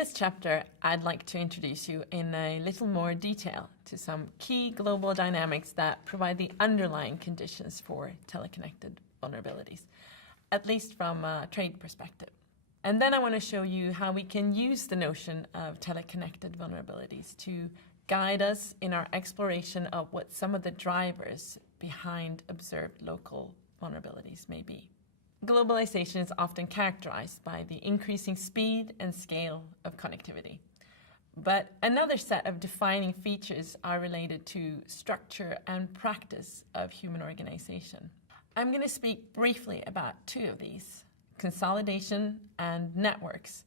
this chapter, I'd like to introduce you in a little more detail to some key global dynamics that provide the underlying conditions for teleconnected vulnerabilities, at least from a trade perspective. And then I want to show you how we can use the notion of teleconnected vulnerabilities to guide us in our exploration of what some of the drivers behind observed local vulnerabilities may be. Globalization is often characterized by the increasing speed and scale of connectivity. But another set of defining features are related to structure and practice of human organization. I'm going to speak briefly about two of these, consolidation and networks,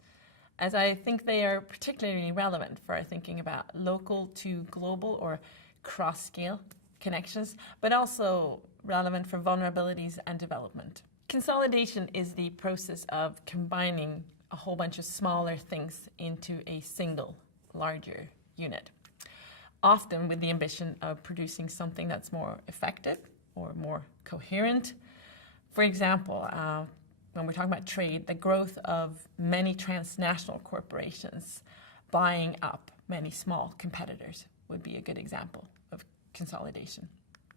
as I think they are particularly relevant for our thinking about local to global or cross-scale connections, but also relevant for vulnerabilities and development. Consolidation is the process of combining a whole bunch of smaller things into a single, larger unit, often with the ambition of producing something that's more effective or more coherent. For example, when we're talking about trade, the growth of many transnational corporations buying up many small competitors would be a good example of consolidation.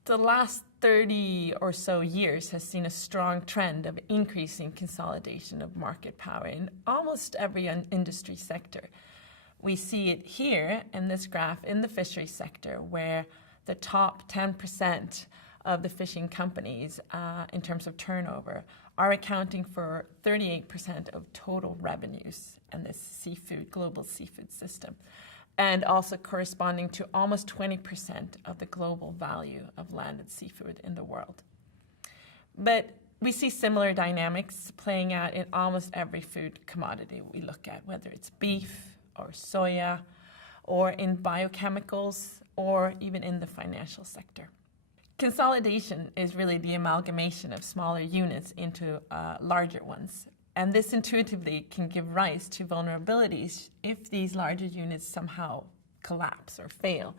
The last 30 or so years has seen a strong trend of increasing consolidation of market power in almost every industry sector. We see it here in this graph in the fisheries sector, where the top 10% of the fishing companies in terms of turnover are accounting for 38% of total revenues in this global seafood system, and also corresponding to almost 20% of the global value of landed seafood in the world. But we see similar dynamics playing out in almost every food commodity we look at, whether it's beef or soya, or in biochemicals, or even in the financial sector. Consolidation is really the amalgamation of smaller units into larger ones. And this intuitively can give rise to vulnerabilities if these larger units somehow collapse or fail.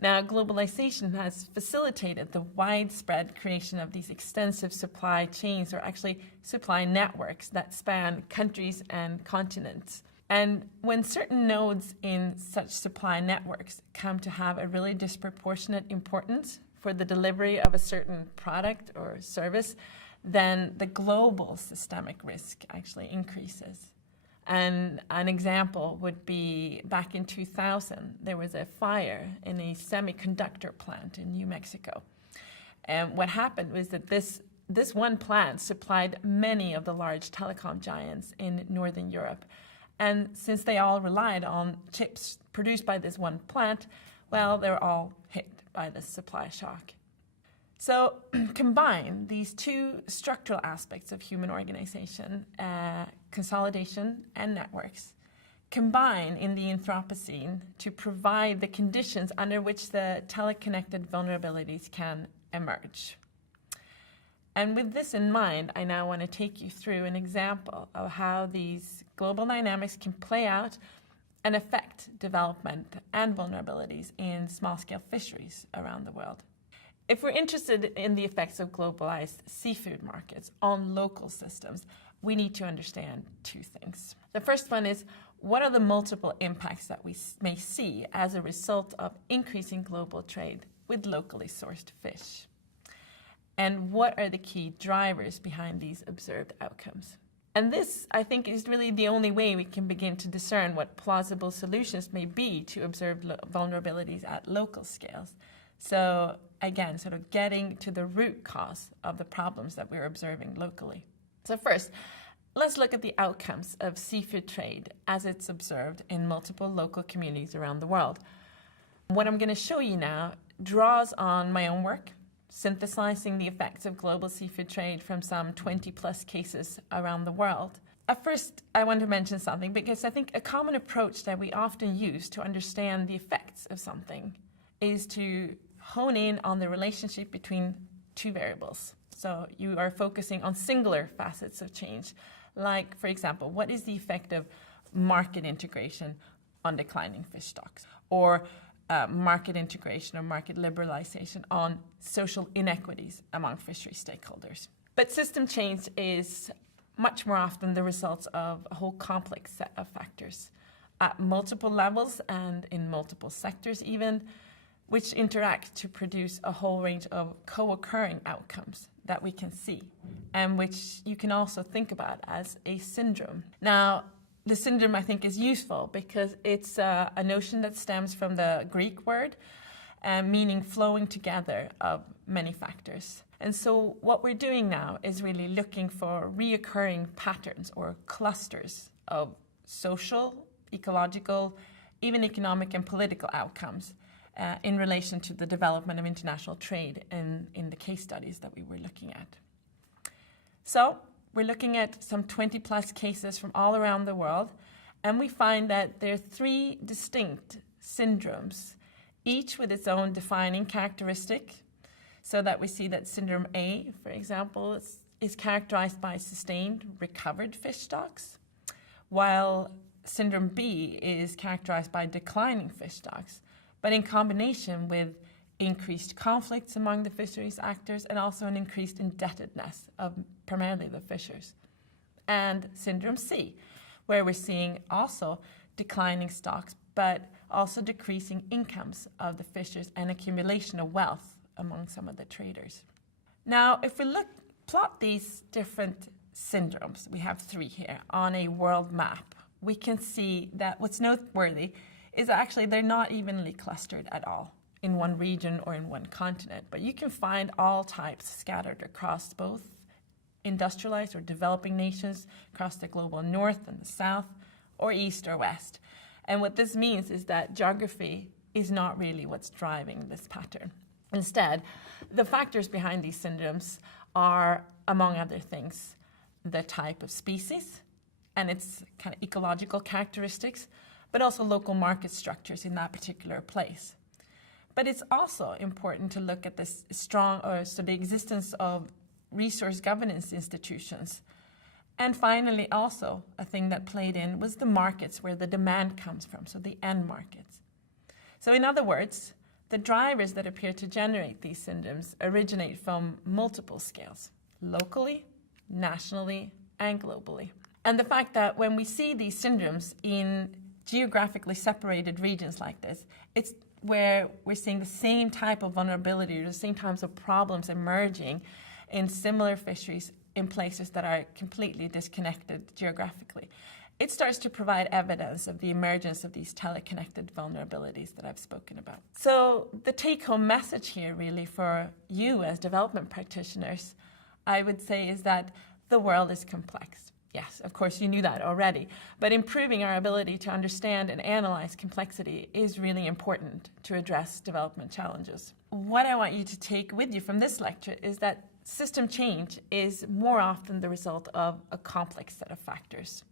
Now, globalization has facilitated the widespread creation of these extensive supply chains, or actually supply networks that span countries and continents. And when certain nodes in such supply networks come to have a really disproportionate importance for the delivery of a certain product or service, then the global systemic risk actually increases. And an example would be back in 2000, there was a fire in a semiconductor plant in New Mexico. And what happened was that this one plant supplied many of the large telecom giants in Northern Europe. And since they all relied on chips produced by this one plant, well, they were all hit by this supply shock. So combine these two structural aspects of human organization, consolidation and networks, combine in the Anthropocene to provide the conditions under which the teleconnected vulnerabilities can emerge. And with this in mind, I now want to take you through an example of how these global dynamics can play out and affect development and vulnerabilities in small-scale fisheries around the world. If we're interested in the effects of globalized seafood markets on local systems, we need to understand two things. The first one is, what are the multiple impacts that we may see as a result of increasing global trade with locally sourced fish? And what are the key drivers behind these observed outcomes? And this, I think, is really the only way we can begin to discern what plausible solutions may be to observed vulnerabilities at local scales. So again, sort of getting to the root cause of the problems that we're observing locally. So first, let's look at the outcomes of seafood trade as it's observed in multiple local communities around the world. What I'm going to show you now draws on my own work, synthesizing the effects of global seafood trade from some 20 plus cases around the world. At first, I want to mention something because I think a common approach that we often use to understand the effects of something is to hone in on the relationship between two variables. So you are focusing on singular facets of change, like, for example, what is the effect of market integration on declining fish stocks, or market integration or market liberalization on social inequities among fishery stakeholders. But system change is much more often the results of a whole complex set of factors at multiple levels and in multiple sectors even, which interact to produce a whole range of co-occurring outcomes that we can see, and which you can also think about as a syndrome. Now, the syndrome, I think, is useful because it's a notion that stems from the Greek word, meaning flowing together of many factors. And so what we're doing now is really looking for reoccurring patterns or clusters of social, ecological, even economic and political outcomes in relation to the development of international trade in the case studies that we were looking at. So we're looking at some 20 plus cases from all around the world, and we find that there are 3 distinct syndromes, each with its own defining characteristic, so that we see that syndrome A, for example, is characterized by sustained recovered fish stocks, while syndrome B is characterized by declining fish stocks, but in combination with increased conflicts among the fisheries actors and also an increased indebtedness of primarily the fishers. And syndrome C, where we're seeing also declining stocks, but also decreasing incomes of the fishers and accumulation of wealth among some of the traders. Now, if we plot these different syndromes, we have 3 here, on a world map, we can see that what's noteworthy is actually they're not evenly clustered at all in one region or in one continent, but you can find all types scattered across both industrialized or developing nations, across the global north and the south, or east or west. And what this means is that geography is not really what's driving this pattern. Instead, the factors behind these syndromes are, among other things, the type of species and its kind of ecological characteristics, but also local market structures in that particular place. But it's also important to look at this the existence of resource governance institutions. And finally, also, a thing that played in was the markets where the demand comes from, so the end markets. So in other words, the drivers that appear to generate these syndromes originate from multiple scales, locally, nationally, and globally. And the fact that when we see these syndromes in geographically separated regions like this, it's where we're seeing the same type of vulnerability or the same types of problems emerging in similar fisheries in places that are completely disconnected geographically. It starts to provide evidence of the emergence of these teleconnected vulnerabilities that I've spoken about. So the take-home message here really for you as development practitioners, I would say, is that the world is complex. Yes, of course, you knew that already, but improving our ability to understand and analyze complexity is really important to address development challenges. What I want you to take with you from this lecture is that system change is more often the result of a complex set of factors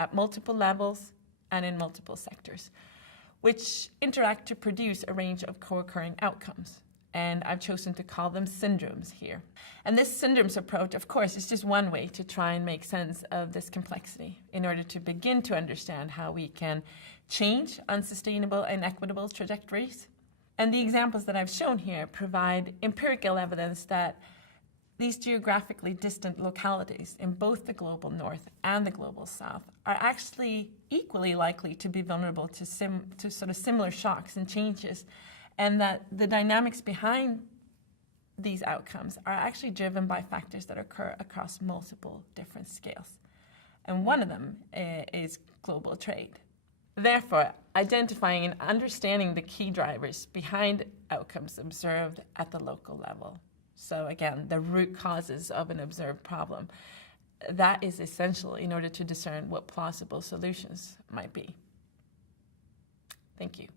at multiple levels and in multiple sectors, which interact to produce a range of co-occurring outcomes. And I've chosen to call them syndromes here. And this syndromes approach, of course, is just one way to try and make sense of this complexity in order to begin to understand how we can change unsustainable and equitable trajectories. And the examples that I've shown here provide empirical evidence that these geographically distant localities in both the global north and the global south are actually equally likely to be vulnerable to sort of similar shocks and changes, and that the dynamics behind these outcomes are actually driven by factors that occur across multiple different scales. And one of them is global trade. Therefore, identifying and understanding the key drivers behind outcomes observed at the local level. So again, the root causes of an observed problem. That is essential in order to discern what plausible solutions might be. Thank you.